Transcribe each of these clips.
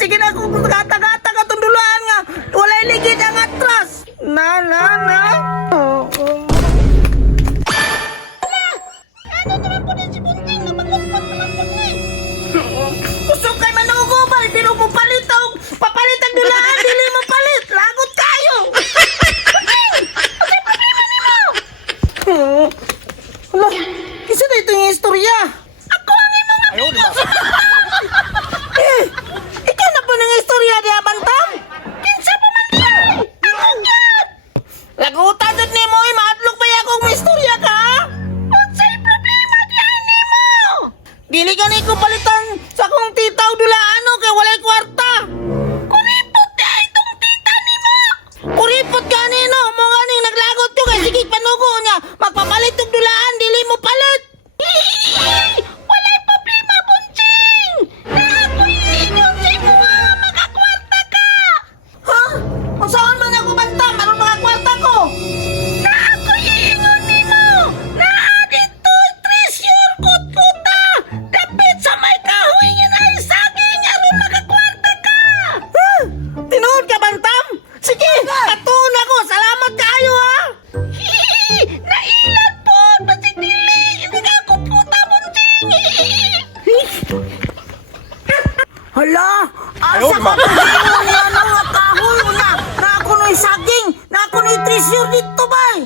sige na kung gata-gata katundulaan nga. Walay ligid ang atras. Na. Ano naman po din si Bunting na maglapat naman po niya eh. Kusog kay manugubal, pero mo palit og papalit ang dulaan, dili mo palit. Lagot kayo. Ano problema ni mo? Hala, kisa na ito yung istorya. Ako ang imong amigo. Ikaw na po ng istorya di Bantam. Kinsa pa man niya eh. Ako yan. Lagutan dun ni mo, mahadlok ba akong may istorya ka? Unsay problema diyan nimo? Dili ka ko palitan sa kong titaw dulaano kay walay kwarta. Kuripot na itong tita nimo. Kuripot gani no, mo ganing naglagot ko kay sige panugo niya. Magpapalit og dulaan, dili mo palit. Walay problema, Bunting. Na ako'y inyong si mo makakwarta ka. Ha? Unsaon man ako Bantam, aron mga kwarta ko? Na ako'y inyong nimo. Na dito treasure kut-kuta. Dapit sa may kahoy yun ay saging aron makakwarta ka. Tinuod ka Bantam? Sige, katuon ako. Salamat kaayo ha. Nailan po. Basta dili. Hindi ako puta, Bunting. Hala, asa ka po niya nga kahoy na. Na ako no'y saging, na ako no'y treasure dito bay.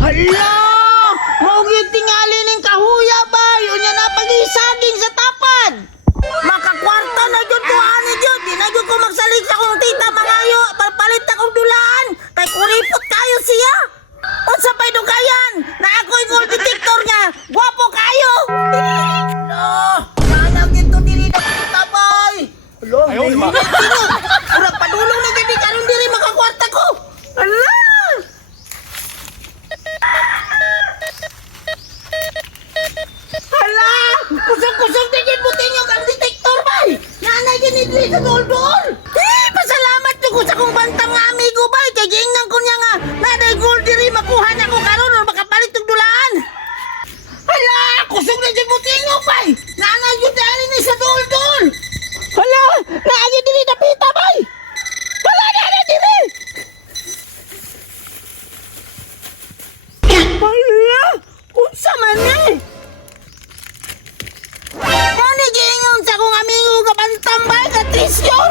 Hala, maugi yung tingali ng kahuya bay. Yun yan na pag-isaging sa tapad. Makakwarta na yun ko ani yun. Di na yun ko magsalik sa kong tita mangayo. Palit akong dulaan. Kay kuripot kayo siya. Unsa pa'y dugayan na ako'y gold detector nga. Gwapo kayo. No, nanag ito diri na kita bay. Hello, Urag padulong na gani karon diri makakwarta ko. Hala! Hala! Kusog-kusog na gid buti yung ang detector bay. Nanay gini diri sa doldol. Pasalamat ko sa kong bantang nga amigo bay. Kay giingnan ko niya nga nanay gold diri makuha na ko karon or makapalit og dulaan. Hala! Kusog na gid buti yung bay. Nanay gid dali ni sa doldol. Hala! Naagi diri napita bay. Hala na diri. Hala! Unsa man ni? Ano giingon sa kong amigo ka Bantam bay ka trisyon?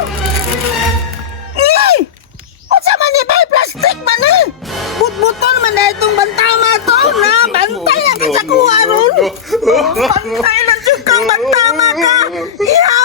Unsa man ni bay plastic man ni? But-buton man na itong bantama to na bantay na kita kuha ron. Bantay lang siya kang bantama ka. Iha